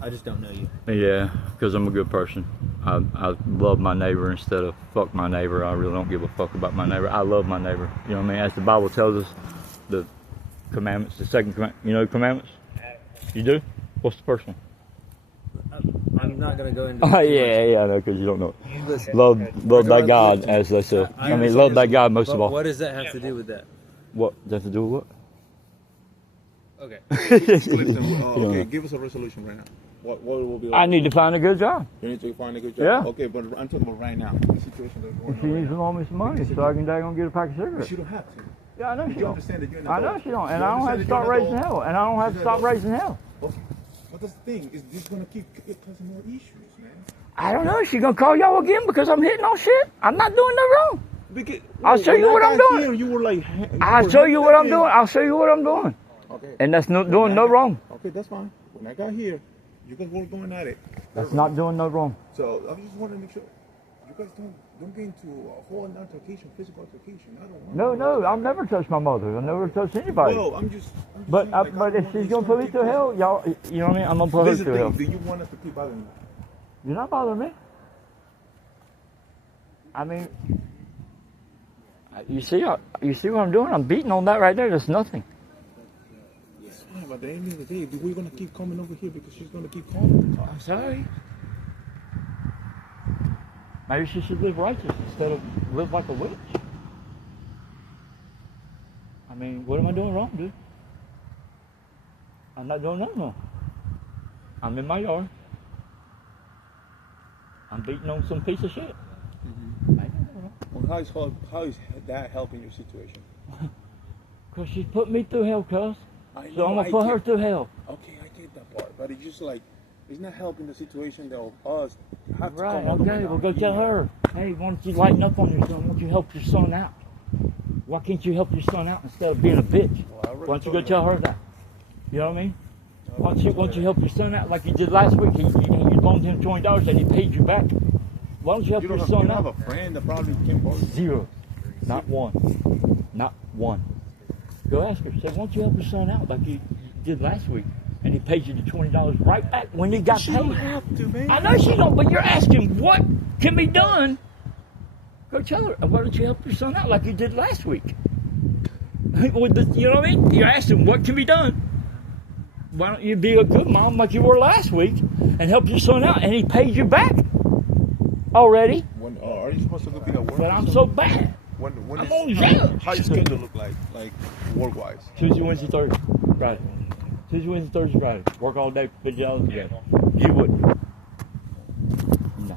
I just don't know you. Yeah, because I'm a good person. I love my neighbor instead of fuck my neighbor. I really don't give a fuck about my neighbor. I love my neighbor. You know what I mean? As the Bible tells us, the commandments, the second commandment. You know the commandments? You do? What's the first one? I'm not going to go into Oh, yeah, I know, because you don't know. Listen, Love thy God, as they say. I mean, love thy God most of all. What does that have to do with that? What does that have to do with what? Okay. Okay, give us a resolution right now. What will be? I need to find a good job. You need to find a good job. Yeah. Okay, but I'm talking about right now. The situation that's going on. She needs to loan me some money so I can daggone get a pack of cigarettes. She don't have to. Yeah, I know she You don't. understand that you're an I adult. know she don't, and I don't have to start raising hell, and I don't have to stop raising hell. Okay. But that's the thing, is this gonna keep causing more issues, man? I don't know. She gonna call y'all again because I'm hitting on shit. I'm not doing no wrong. Because, I'll show you what I'm doing. Here, you were like, I'll show you what I'm doing. I'll show you what I'm doing. Okay. And that's not doing no wrong. Okay, that's fine. When I got here, you guys were going at it. That's not doing no wrong. So I just want to make sure you guys don't get into a whole altercation, physical altercation. I don't want. No, I'll never touch my mother. I'll never touch anybody. Well, I'm just But saying, but if she's gonna put me through hell, y'all, you know what I mean? I'm gonna put her this is the through hell. thing. Do you want us to keep bothering you? You're not bothering me. I mean, you see what I'm doing? I'm beating on that right there. That's nothing. Yes, yeah, but at the end of the day, we're gonna keep coming over here because she's gonna keep calling the I'm cops. sorry. Maybe she should live righteous instead of live like a witch. I mean, what am I doing wrong, dude? I'm not doing nothing wrong. I'm in my yard. I'm beating on some piece of shit. I ain't doing wrong. Well, how is that helping your situation? Cause she's put me through hell, cuz. I So I'm gonna put her through hell. Okay, I get that part, but it's just like it's not helping the situation that us have to Right, come all the way okay, down well go tell here. her. Hey, why don't you lighten up on your son? Why don't you help your son out? Why can't you help your son out instead of being a bitch? Well, Why don't you go tell her that? You know what I mean? Why don't you help your son out like you did last week? You loaned him $20 and he paid you back. Why don't you help You your don't son have out? a friend that probably can borrow. Zero. Not one. Not one. Go ask her. Say, why don't you help your son out like you did last week? And he paid you the $20 right back when you got She paid. don't have to, man. I know she don't, but you're asking what can be done. Go tell her. Why don't you help your son out like you did last week? You know what I mean? You're asking what can be done. Why don't you be a good mom like you were last week and help your son out? And he paid you back already. When, are you supposed to be at work? But I'm so bad. When I'm is- on jail. How your schedule look like work-wise? Tuesday, Wednesday, Thursday, Friday. Tuesday, Wednesday, Thursday, Friday. Work all day, $50 a day. You wouldn't. No.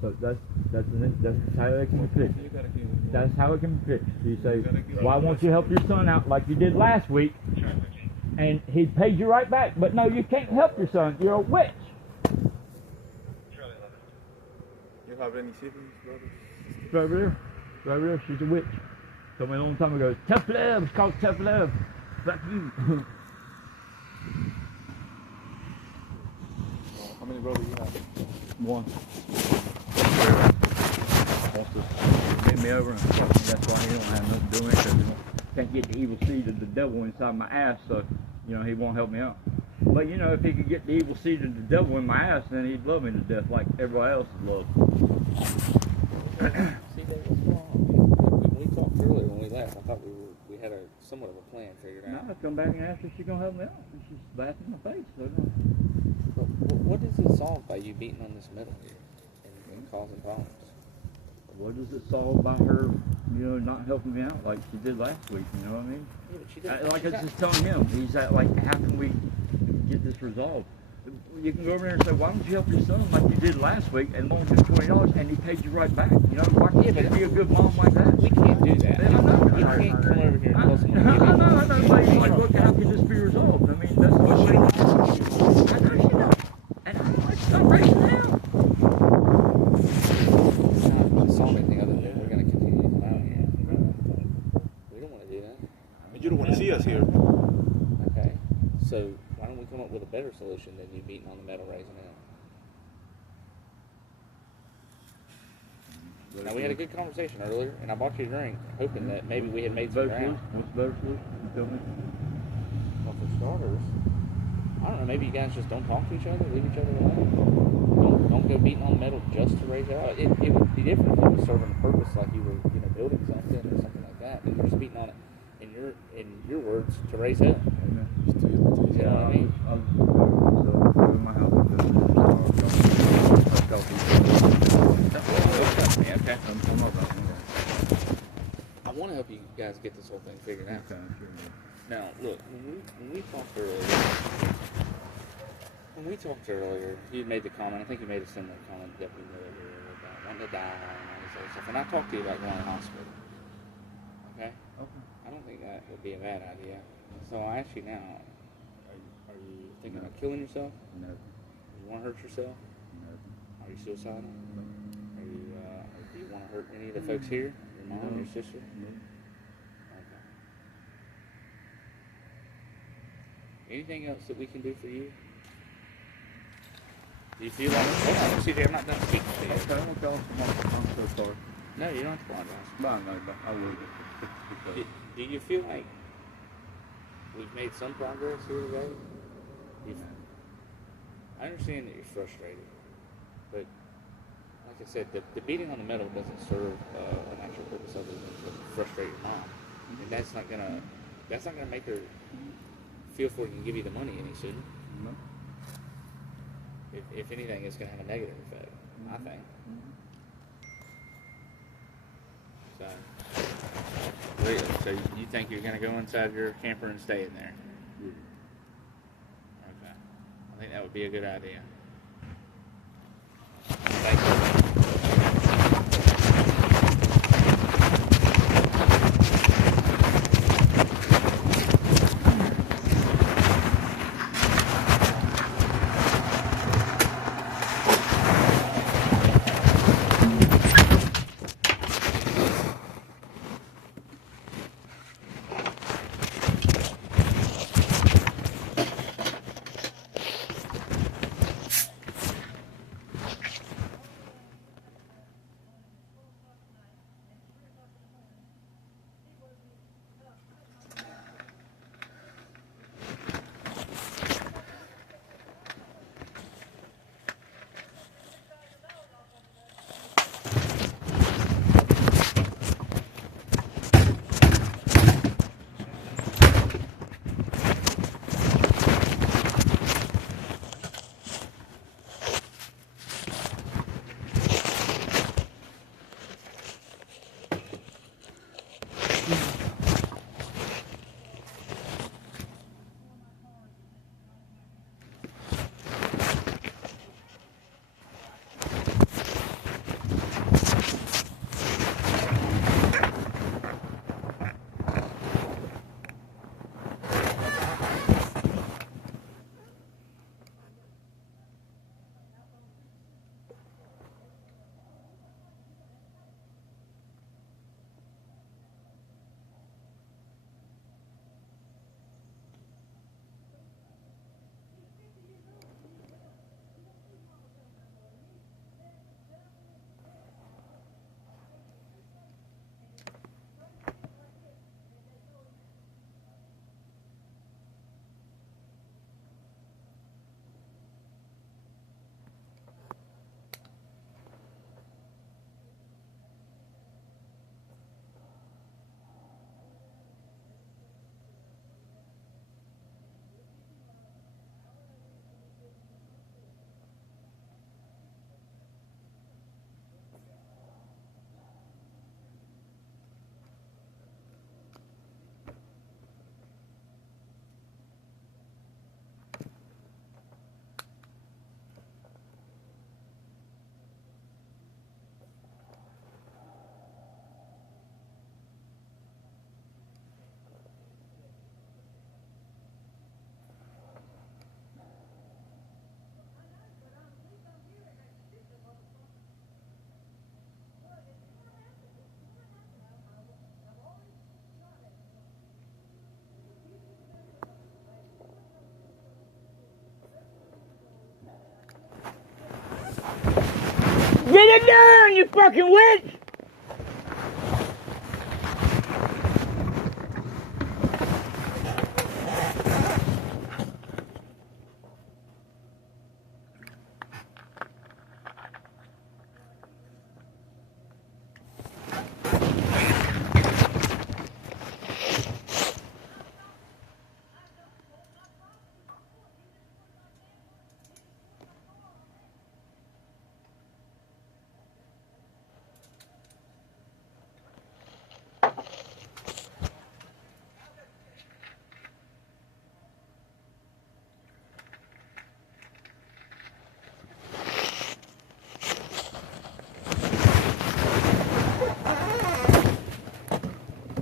So that's how it can be fixed. That's how it can be fixed. You say, why won't you help your son out like you did last week? And he paid you right back. But no, you can't help your son. You're a witch. You have any siblings, brothers? Right over there. Right over there. She's a witch. Told me a long time ago. Tough love. It's called tough love. Fuck you. How many brothers you have? One. Wants to bend me over and fuck me. That's why he don't have nothing to do with it. 'Cause he can't get the evil seed of the devil inside my ass, so, he won't help me out. But, if he could get the evil seed of the devil in my ass, then he'd love me to death like everybody else is loved. See, that was wrong. When we talked earlier when we left, I thought we had somewhat of a plan figured Now out. I come back and ask if she's going to help me out. And she's laughing in my face. So no. But what is it solved by you beating on this middle here and causing problems? What does it solve by her, not helping me out like she did last week? You know what I mean? Yeah, but she didn't. Like I was just telling him, he's like, how can we get this resolved? You can go over there and say, why don't you help your son like you did last week and loan him $20 and he paid you right back? Why can't you be a good mom like that? We can't do that. Man, I know. You can't come over here and tell someone I to give know. you Like, look, how can this be resolved? I mean, that's what she I know she knows. And I know it's not raising hell. not solve anything other than we're going to continue to come out here. We don't want to do that. And you don't want to see us here. Okay. So why don't we come up with a better solution than you beating on the metal raising Now, we had a good conversation earlier, and I bought you a drink, hoping that maybe we had made some ground. What's better for you? You tell me. Well, for starters, I don't know, maybe you guys just don't talk to each other, leave each other alone. Don't go beating on the metal just to raise it out. It would be different if it was serving a purpose, like you were, building something or something like that, and you're just beating on it, in your words, to raise up. Amen. You know what I mean? I'll go to my house and Okay. I'm all right. I want to help you guys get this whole thing figured out. Okay, sure. Now, look, when we talked earlier, you made the comment, I think you made a similar comment to Deputy Miller about wanting to die and all this other stuff, and I talked to you about going to the hospital. Okay? Okay. I don't think that would be a bad idea. So I ask you now, are you thinking about killing yourself? No. Do you want to hurt yourself? No. Are you suicidal? Do you want to hurt any of the folks here? Your mom, your sister? No. Okay. Anything else that we can do for you? Do you feel like... Hold on, CJ, I'm not done speaking to you. Okay, I'm so sorry. No, you don't have to apologize. No, I will. Do you feel like we've made some progress here today? I understand that you're frustrated, but like I said, the beating on the metal doesn't serve an actual purpose other than to frustrate your mom, and that's not gonna make her feel for you and give you the money any sooner. No. If anything, it's gonna have a negative effect, I think. So you think you're gonna go inside your camper and stay in there? Okay. I think that would be a good idea. Thank you. Get it done, you fucking witch!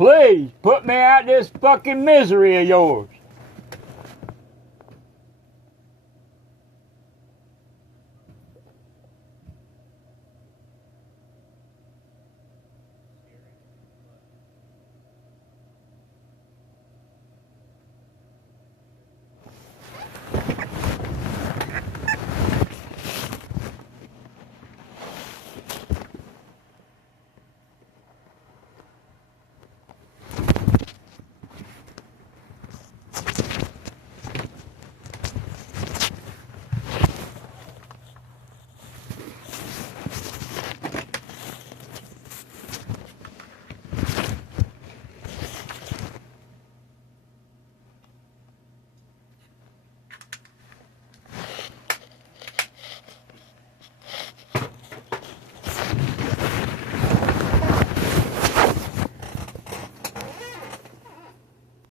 Please put me out this fucking misery of yours.